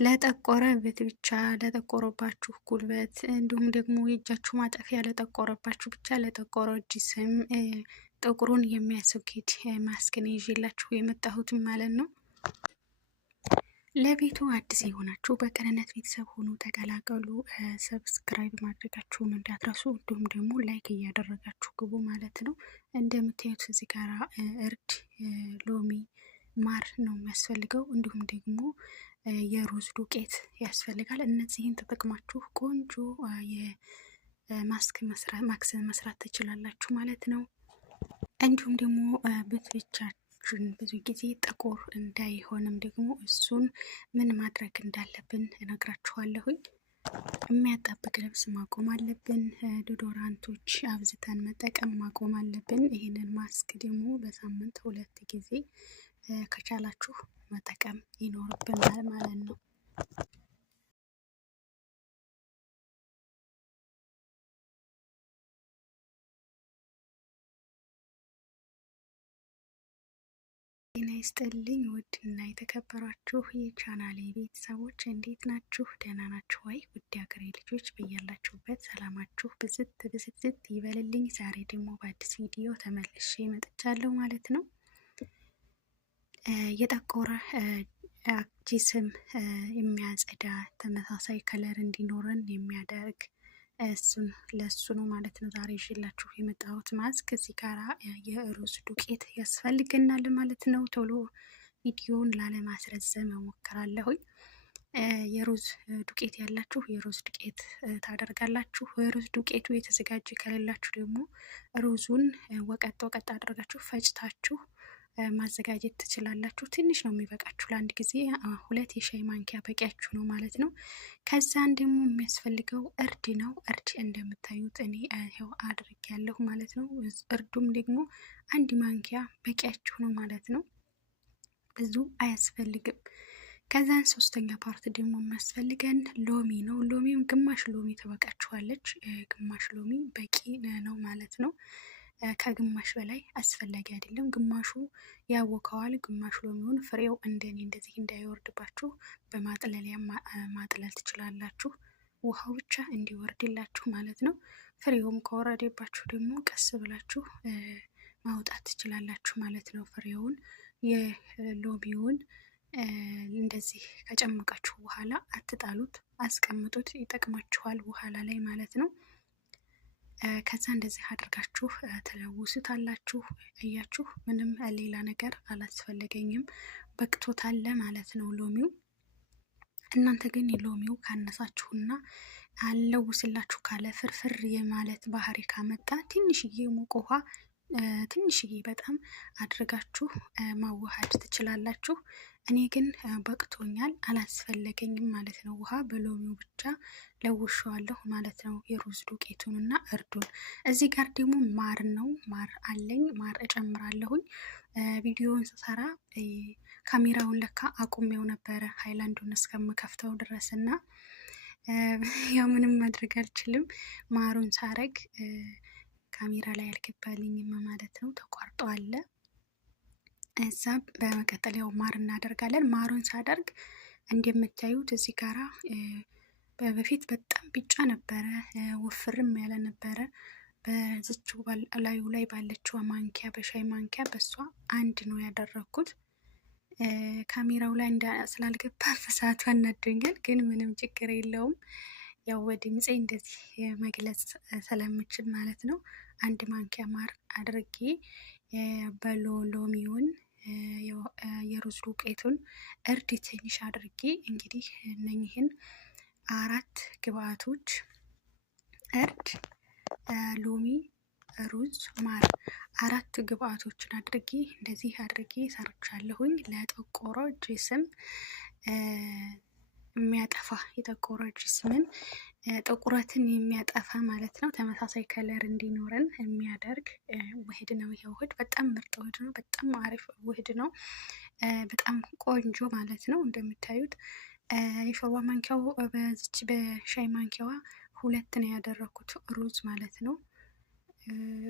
ለጠቆረ ቤት ብቻ ለጠቆረባችሁ ጉልበት እንዲሁም ደግሞ የእጃችሁ ማጠፊያ ለጠቆረባችሁ ብቻ ለጠቆረ እጅ ስም ጥቁሩን የሚያስወግድ ማስክ ነው ይዤላችሁ የመጣሁትም ማለት ነው። ለቤቱ አዲስ የሆናችሁ በቅንነት ቤተሰብ ሆኖ ተቀላቀሉ። ሰብስክራይብ ማድረጋችሁን እንዳትረሱ፣ እንዲሁም ደግሞ ላይክ እያደረጋችሁ ግቡ ማለት ነው። እንደምታዩት እዚህ ጋራ እርድ፣ ሎሚ፣ ማር ነው የሚያስፈልገው እንዲሁም ደግሞ የሩዝ ዱቄት ያስፈልጋል። እነዚህን ተጠቅማችሁ ቆንጆ የማስክ መስራት ትችላላችሁ ማለት ነው። እንዲሁም ደግሞ ብቻችን ብዙ ጊዜ ጥቁር እንዳይሆንም ደግሞ እሱን ምን ማድረግ እንዳለብን እነግራችኋለሁኝ። የሚያጣብቅ ልብስ ማቆም አለብን። ዶዶራንቶች አብዝተን መጠቀም ማቆም አለብን። ይህንን ማስክ ደግሞ በሳምንት 2 ጊዜ ከቻላችሁ መጠቀም ይኖርብናል ማለት ነው። ጤና ይስጥልኝ ውድና የተከበራችሁ የቻናሌ ቤተሰቦች እንዴት ናችሁ? ደህና ናችሁ ወይ? ውድ ሀገሬ ልጆች በያላችሁበት ሰላማችሁ ብዝት ይበልልኝ። ዛሬ ደግሞ በአዲስ ቪዲዮ ተመልሼ መጥቻለሁ ማለት ነው። የጠቆረ ጂስም የሚያጸዳ ተመሳሳይ ከለር እንዲኖረን የሚያደርግ ለሱ ነው ማለት ነው ዛሬ ይዤላችሁ የመጣሁት ማስክ። እዚህ ጋራ የሩዝ ዱቄት ያስፈልገናል ማለት ነው። ቶሎ ቪዲዮውን ላለማስረዘም እሞክራለሁኝ። የሩዝ ዱቄት ያላችሁ የሩዝ ዱቄት ታደርጋላችሁ። ሩዝ ዱቄቱ የተዘጋጀ ከሌላችሁ ደግሞ ሩዙን ወቀጥ አድርጋችሁ ፈጭታችሁ ማዘጋጀት ትችላላችሁ። ትንሽ ነው የሚበቃችሁ፣ ለአንድ ጊዜ 2 የሻይ ማንኪያ በቂያችሁ ነው ማለት ነው። ከዛን ደግሞ የሚያስፈልገው እርድ ነው። እርድ እንደምታዩት እኔ ይኸው አድርጌያለሁ ማለት ነው። እርዱም ደግሞ 1 ማንኪያ በቂያችሁ ነው ማለት ነው። ብዙ አያስፈልግም። ከዛን 3ኛ ፓርት ደግሞ የሚያስፈልገን ሎሚ ነው። ሎሚም ግማሽ ሎሚ ትበቃችኋለች። ግማሽ ሎሚ በቂ ነው ማለት ነው። ከግማሽ በላይ አስፈላጊ አይደለም። ግማሹ ያወከዋል፣ ግማሹ ሎሚውን ፍሬው እንደኔ እንደዚህ እንዳይወርድባችሁ በማጥለሊያ ማጥለል ትችላላችሁ። ውሃው ብቻ እንዲወርድላችሁ ማለት ነው። ፍሬውም ከወረደባችሁ ደግሞ ቀስ ብላችሁ ማውጣት ትችላላችሁ ማለት ነው። ፍሬውን የሎሚውን እንደዚህ ከጨመቃችሁ በኋላ አትጣሉት፣ አስቀምጡት፣ ይጠቅማችኋል በኋላ ላይ ማለት ነው። ከዛ እንደዚህ አድርጋችሁ ትለውሱታላችሁ። እያችሁ ምንም ሌላ ነገር አላስፈለገኝም፣ በቅቶታል ማለት ነው ሎሚው። እናንተ ግን ሎሚው ካነሳችሁና አለውስላችሁ ካለ ፍርፍር የማለት ባህሪ ካመጣ ትንሽዬ ሙቅ ውሃ ትንሽዬ በጣም አድርጋችሁ ማዋሃድ ትችላላችሁ። እኔ ግን በቅቶኛል፣ አላስፈለገኝም ማለት ነው። ውሃ በሎሚው ብቻ ለውሸዋለሁ ማለት ነው፣ የሩዝ ዱቄቱን እና እርዱን። እዚህ ጋር ደግሞ ማር ነው፣ ማር አለኝ፣ ማር እጨምራለሁኝ። ቪዲዮውን ስሰራ ካሜራውን ለካ አቁሜው ነበረ ሃይላንዱን እስከምከፍተው ድረስ እና ያው ምንም ማድረግ አልችልም። ማሩን ሳረግ ካሜራ ላይ አልገባልኝም ማለት ነው፣ ተቋርጦ አለ። እዛ በመቀጠል ያው ማር እናደርጋለን። ማሩን ሳደርግ እንደምታዩት እዚህ ጋራ በፊት በጣም ቢጫ ነበረ፣ ወፍርም ያለ ነበረ። በዚችው ላዩ ላይ ባለችው ማንኪያ በሻይ ማንኪያ በሷ 1 ነው ያደረኩት። ካሜራው ላይ ስላልገባ በሰዓቱ አናዶኛል፣ ግን ምንም ችግር የለውም። ያው በድምፄ እንደዚህ መግለጽ ስለምችል ማለት ነው። 1 ማንኪያ ማር አድርጌ በሎሚውን የሩዝ ዱቄቱን እርድ ትንሽ አድርጌ እንግዲህ እነኝህን 4 ግብአቶች እርድ፣ ሎሚ፣ ሩዝ፣ ማር 4 ግብአቶችን አድርጌ እንደዚህ አድርጌ ሰርቻለሁኝ። ለጠቆረ ጂስም የሚያጠፋ የጠቆረ ጂስምን ጥቁረትን የሚያጠፋ ማለት ነው። ተመሳሳይ ከለር እንዲኖረን የሚያደርግ ውህድ ነው። ይሄ ውህድ በጣም ምርጥ ውህድ ነው። በጣም አሪፍ ውህድ ነው። በጣም ቆንጆ ማለት ነው። እንደምታዩት የሾርባ ማንኪያው በዚች በሻይ ማንኪያዋ 2 ነው ያደረኩት ሩዝ ማለት ነው።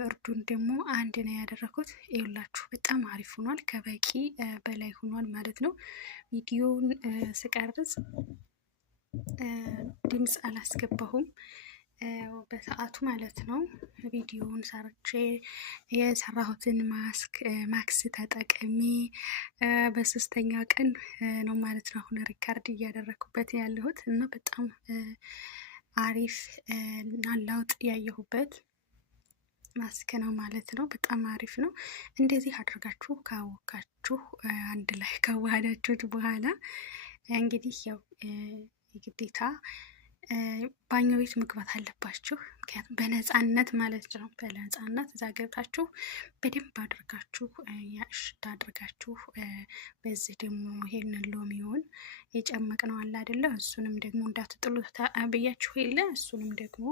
እርዱን ደግሞ አንድ ነው ያደረኩት። ይኸውላችሁ በጣም አሪፍ ሆኗል፣ ከበቂ በላይ ሆኗል ማለት ነው። ቪዲዮውን ስቀርጽ ድምፅ አላስገባሁም በሰዓቱ ማለት ነው። ቪዲዮውን ሰርቼ የሰራሁትን ማክስ ተጠቅሜ በሶስተኛ ቀን ነው ማለት ነው አሁን ሪካርድ እያደረኩበት ያለሁት እና በጣም አሪፍ እና ለውጥ ያየሁበት ማስክ ነው ማለት ነው። በጣም አሪፍ ነው። እንደዚህ አድርጋችሁ ካወቃችሁ አንድ ላይ ካዋሃዳችሁት በኋላ እንግዲህ ያው የግዴታ ባኞ ቤት መግባት አለባችሁ። ምክንያቱም በነፃነት ማለት ነው። በነፃነት እዛ ገብታችሁ በደንብ አድርጋችሁ ያሽታ አድርጋችሁ በዚህ ደግሞ ይሄንን ሎሚውን የጨመቅነው አለ አይደለ? እሱንም ደግሞ እንዳትጥሉት ብያችሁ የለ? እሱንም ደግሞ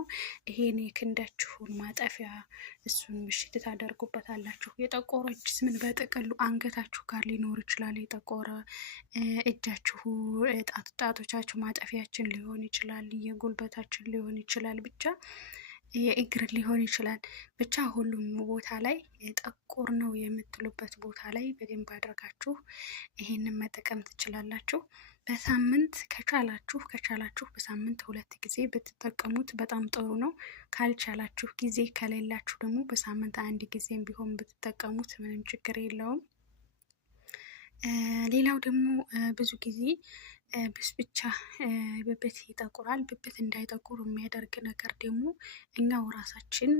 ይሄን የክንዳችሁን ማጠፊያ እሱን ምሽት ታደርጉበታላችሁ። የጠቆረ እጅስ ምን በጥቅሉ አንገታችሁ ጋር ሊኖር ይችላል። የጠቆረ እጃችሁ ጣቶቻችሁ ማጠፊያችን ሊሆን ይችላል። የጉልበታችን ሊሆን ይችላል። ብቻ የእግር ሊሆን ይችላል። ብቻ ሁሉም ቦታ ላይ ጠቆር ነው የምትሉበት ቦታ ላይ በደንብ አድርጋችሁ ይሄንን መጠቀም ትችላላችሁ። በሳምንት ከቻላችሁ በሳምንት 2 ጊዜ ብትጠቀሙት በጣም ጥሩ ነው። ካልቻላችሁ ጊዜ ከሌላችሁ ደግሞ በሳምንት 1 ጊዜም ቢሆን ብትጠቀሙት ምንም ችግር የለውም። ሌላው ደግሞ ብዙ ጊዜ ብቻ ብብት ይጠቁራል። ብብት እንዳይጠቁር የሚያደርግ ነገር ደግሞ እኛው ራሳችን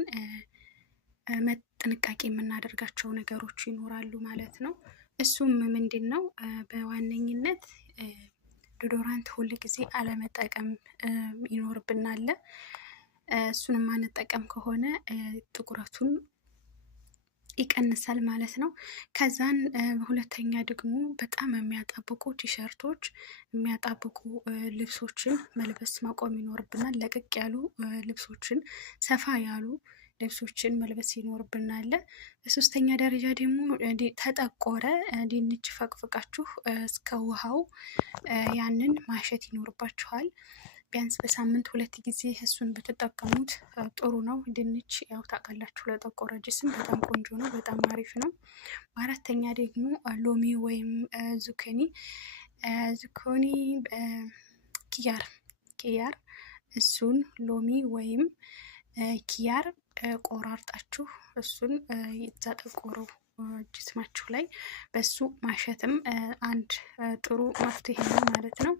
ጥንቃቄ የምናደርጋቸው ነገሮች ይኖራሉ ማለት ነው። እሱም ምንድን ነው? በዋነኝነት ዶዶራንት ሁል ጊዜ አለመጠቀም ይኖርብናል። እሱን የማንጠቀም ከሆነ ጥቁረቱን ይቀንሳል ማለት ነው። ከዛን ሁለተኛ ደግሞ በጣም የሚያጣብቁ ቲሸርቶች፣ የሚያጣብቁ ልብሶችን መልበስ ማቆም ይኖርብናል። ለቀቅ ያሉ ልብሶችን፣ ሰፋ ያሉ ልብሶችን መልበስ ይኖርብናል። በሶስተኛ ደረጃ ደግሞ ተጠቆረ ድንች ፈቅፍቃችሁ እስከ ውሃው ያንን ማሸት ይኖርባችኋል። ቢያንስ በሳምንት 2 ጊዜ እሱን ብትጠቀሙት ጥሩ ነው። ድንች ያው ታውቃላችሁ ለጠቆረ ጅስም በጣም ቆንጆ ነው፣ በጣም አሪፍ ነው። በአራተኛ ደግሞ ሎሚ ወይም ዙኮኒ ኪያር እሱን ሎሚ ወይም ኪያር ቆራርጣችሁ እሱን የተጠቆረው ጅስማችሁ ላይ በሱ ማሸትም አንድ ጥሩ መፍትሄ ነው ማለት ነው።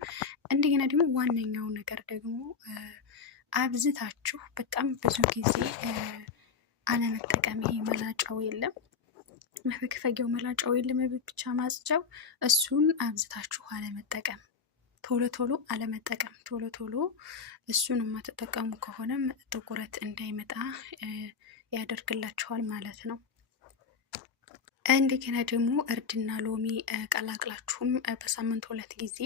እንደገና ደግሞ ዋነኛው ነገር ደግሞ አብዝታችሁ በጣም ብዙ ጊዜ አለመጠቀም። ይሄ መላጫው የለም መፈግፈጊያው መላጫው የለም ብቻ ማጽጃው፣ እሱን አብዝታችሁ አለመጠቀም፣ ቶሎ አለመጠቀም። ቶሎ እሱን የማትጠቀሙ ከሆነም ጥቁረት እንዳይመጣ ያደርግላችኋል ማለት ነው። እንደገና ደግሞ እርድና ሎሚ ቀላቅላችሁም በሳምንት 2 ጊዜ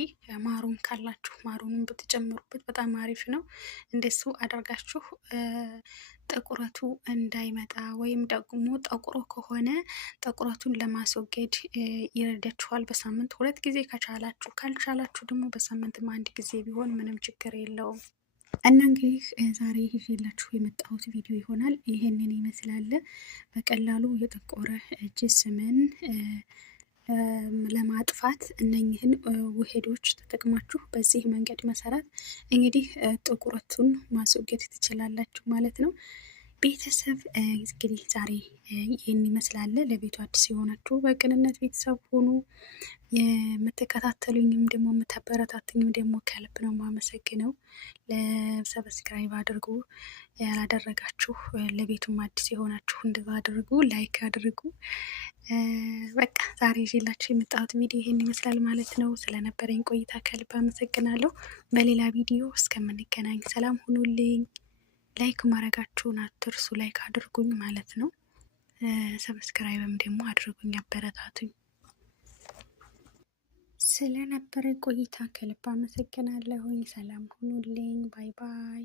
ማሩን ካላችሁ ማሩንም ብትጨምሩበት በጣም አሪፍ ነው። እንደሱ አድርጋችሁ ጥቁረቱ እንዳይመጣ ወይም ደግሞ ጠቁሮ ከሆነ ጥቁረቱን ለማስወገድ ይረዳችኋል። በሳምንት 2 ጊዜ ከቻላችሁ፣ ካልቻላችሁ ደግሞ በሳምንትም 1 ጊዜ ቢሆን ምንም ችግር የለውም። እና እንግዲህ ዛሬ ይዤላችሁ የመጣሁት ቪዲዮ ይሆናል ይሄንን ይመስላል። በቀላሉ የጠቆረ ጅስምን ለማጥፋት እነኝህን ውህዶች ተጠቅማችሁ በዚህ መንገድ መሰረት እንግዲህ ጥቁረቱን ማስወገድ ትችላላችሁ ማለት ነው። ቤተሰብ እንግዲህ ዛሬ ይህን ይመስላል። ለቤቱ አዲስ የሆናችሁ በቅንነት ቤተሰብ ሆኑ። የምትከታተሉኝም ደግሞ የምታበረታቱኝም ደግሞ ከልብ ነው የማመሰግነው። ለሰብስክራይብ አድርጉ፣ ያላደረጋችሁ ለቤቱም አዲስ የሆናችሁ እንደዛ አድርጉ፣ ላይክ አድርጉ። በቃ ዛሬ ይዤላችሁ የመጣሁት ቪዲዮ ይሄን ይመስላል ማለት ነው። ስለነበረኝ ቆይታ ከልብ አመሰግናለሁ። በሌላ ቪዲዮ እስከምንገናኝ ሰላም ሁኑልኝ። ላይክ ማድረጋችሁን አትርሱ። ላይክ አድርጉኝ ማለት ነው። ሰብስክራይብም ደግሞ አድርጉኝ፣ አበረታቱኝ። ስለነበረ ቆይታ ከልብ አመሰግናለሁኝ። ሰላም ሁኑልኝ። ባይ ባይ።